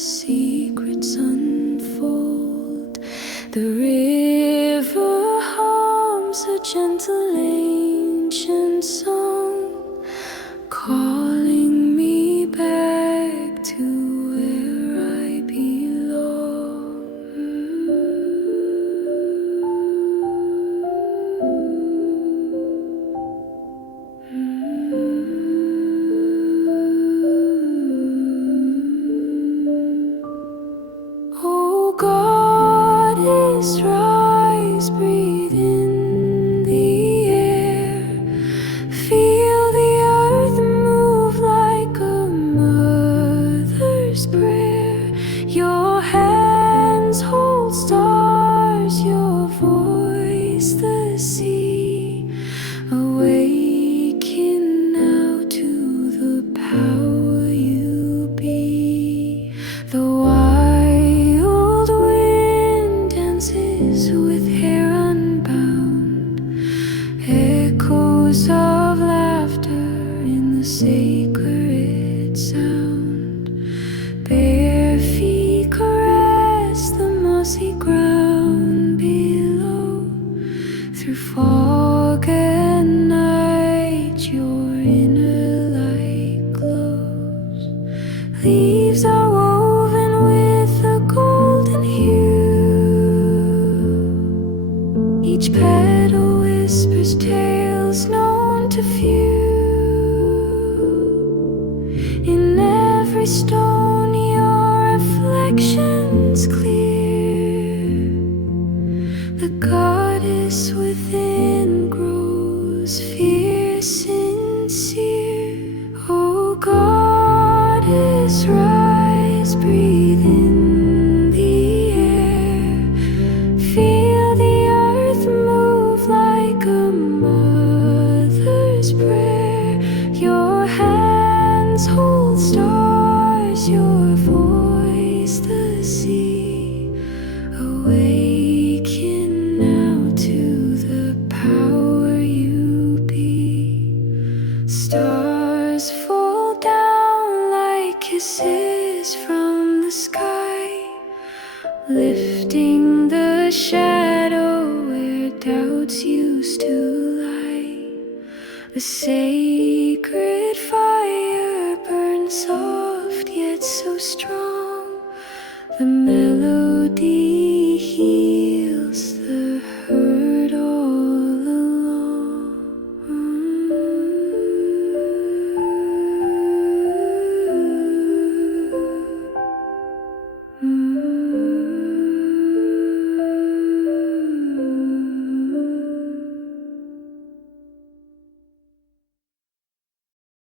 secrets unfold. The river hums a gentle ancient song, calling me back to where I belong. Oh, goddess, rise, breathe in the air. Feel the earth move like a mother's prayer. Your hands hold stars, your voice the sea. Awaken now to the power you be. The wild wind dances with hair unbound, echoes of laughter in the sacred sound. Bare feet caress the mossy ground below. Through fog and night your inner light glows. Leaves are woven with a golden hue. Each petal whispers tales known to few. In every stone your reflections clear. The goddess within grows fierce, sincere. Oh, goddess, rise, breathe in the air. Feel the earth move like a mother's prayer. Your hands hold stars, your voice the sea. Awaken now to the power you be. Stars fall down like kisses from the sky, lifting the shadow where doubts used to lie. The sacred fire burns soft yet so strong. The melody